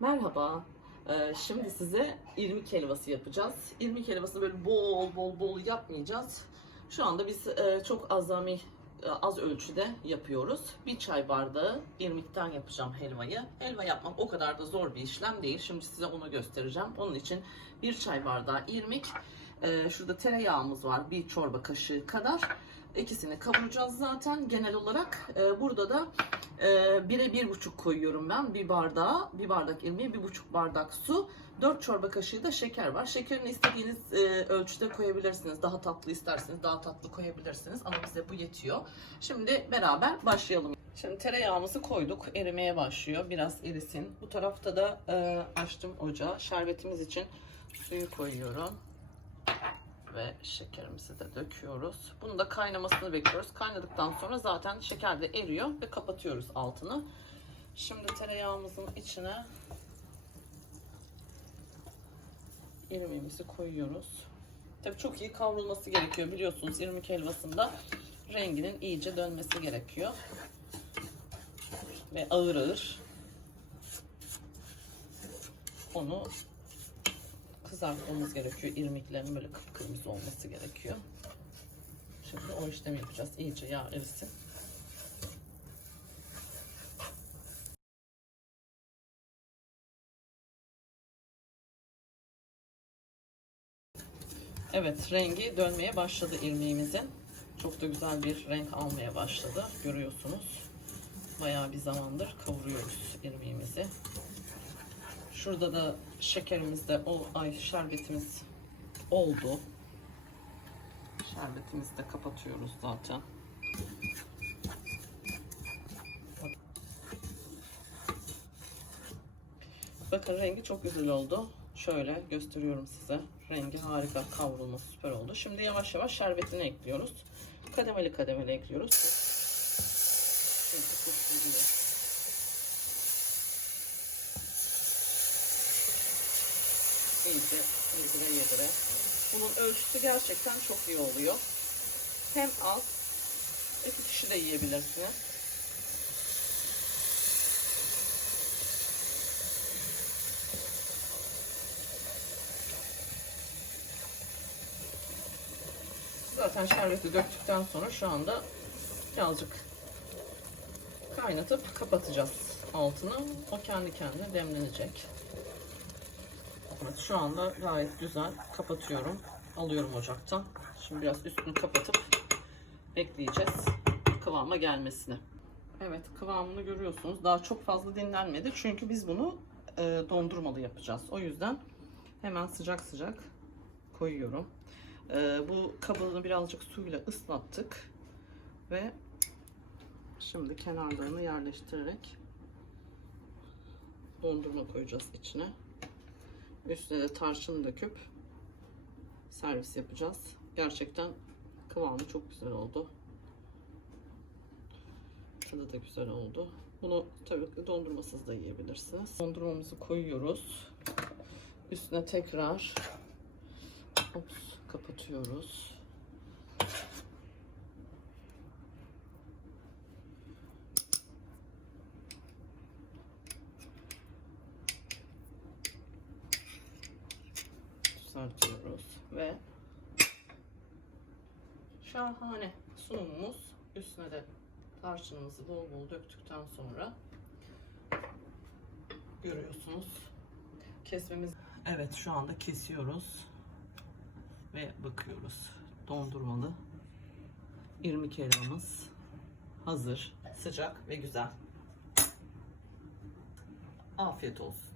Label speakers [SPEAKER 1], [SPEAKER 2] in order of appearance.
[SPEAKER 1] Merhaba. Ee, şimdi size irmik helvası yapacağız. İrmik helvasını böyle bol bol bol yapmayacağız. Şu anda biz e, çok azami e, az ölçüde yapıyoruz. Bir çay bardağı irmikten yapacağım helvayı. Helva yapmak o kadar da zor bir işlem değil. Şimdi size onu göstereceğim. Onun için bir çay bardağı irmik. e, şurada tereyağımız var. Bir çorba kaşığı kadar. İkisini kavuracağız zaten genel olarak. E, burada da ee, bire bir buçuk koyuyorum ben bir bardağa. Bir bardak irmiğe bir buçuk bardak su. Dört çorba kaşığı da şeker var. Şekerini istediğiniz e, ölçüde koyabilirsiniz. Daha tatlı isterseniz daha tatlı koyabilirsiniz. Ama bize bu yetiyor. Şimdi beraber başlayalım. Şimdi tereyağımızı koyduk. Erimeye başlıyor. Biraz erisin. Bu tarafta da e, açtım ocağı. Şerbetimiz için suyu koyuyorum ve şekerimizi de döküyoruz. Bunu da kaynamasını bekliyoruz. Kaynadıktan sonra zaten şeker de eriyor ve kapatıyoruz altını. Şimdi tereyağımızın içine irmiğimizi koyuyoruz. Tabii çok iyi kavrulması gerekiyor biliyorsunuz irmik helvasında renginin iyice dönmesi gerekiyor. Ve ağır ağır onu kızartmamız gerekiyor. İrmiklerin böyle kıpkırmızı olması gerekiyor. Şimdi o işlemi yapacağız. İyice yağ erisin. Evet rengi dönmeye başladı irmiğimizin. Çok da güzel bir renk almaya başladı. Görüyorsunuz. Bayağı bir zamandır kavuruyoruz irmiğimizi. Şurada da şekerimiz de o ay şerbetimiz oldu. Şerbetimizi de kapatıyoruz zaten. Bakın rengi çok güzel oldu. Şöyle gösteriyorum size. Rengi harika kavrulması süper oldu. Şimdi yavaş yavaş şerbetini ekliyoruz. Kademeli kademeli ekliyoruz. Çünkü kuşkuruyor. İyice yedire yedire. Bunun ölçüsü gerçekten çok iyi oluyor. Hem az, iki kişi de yiyebilirsiniz. Zaten şerbeti döktükten sonra şu anda birazcık kaynatıp kapatacağız altını. O kendi kendine demlenecek. Evet şu anda gayet güzel kapatıyorum. Alıyorum ocaktan. Şimdi biraz üstünü kapatıp bekleyeceğiz kıvama gelmesini. Evet kıvamını görüyorsunuz. Daha çok fazla dinlenmedi. Çünkü biz bunu e, dondurmalı yapacağız. O yüzden hemen sıcak sıcak koyuyorum. E, bu kabını birazcık suyla ıslattık. Ve şimdi kenarlarını yerleştirerek dondurma koyacağız içine. Üstüne de tarçın döküp servis yapacağız. Gerçekten kıvamı çok güzel oldu. Tadı da güzel oldu. Bunu tabii ki dondurmasız da yiyebilirsiniz. Dondurmamızı koyuyoruz. Üstüne tekrar ops, kapatıyoruz. Sarıyoruz ve şahane sunumumuz üstüne de tarçınımızı bol bol döktükten sonra görüyorsunuz kesmemiz. Evet şu anda kesiyoruz ve bakıyoruz. Dondurmalı irmik helvamız hazır sıcak ve güzel. Afiyet olsun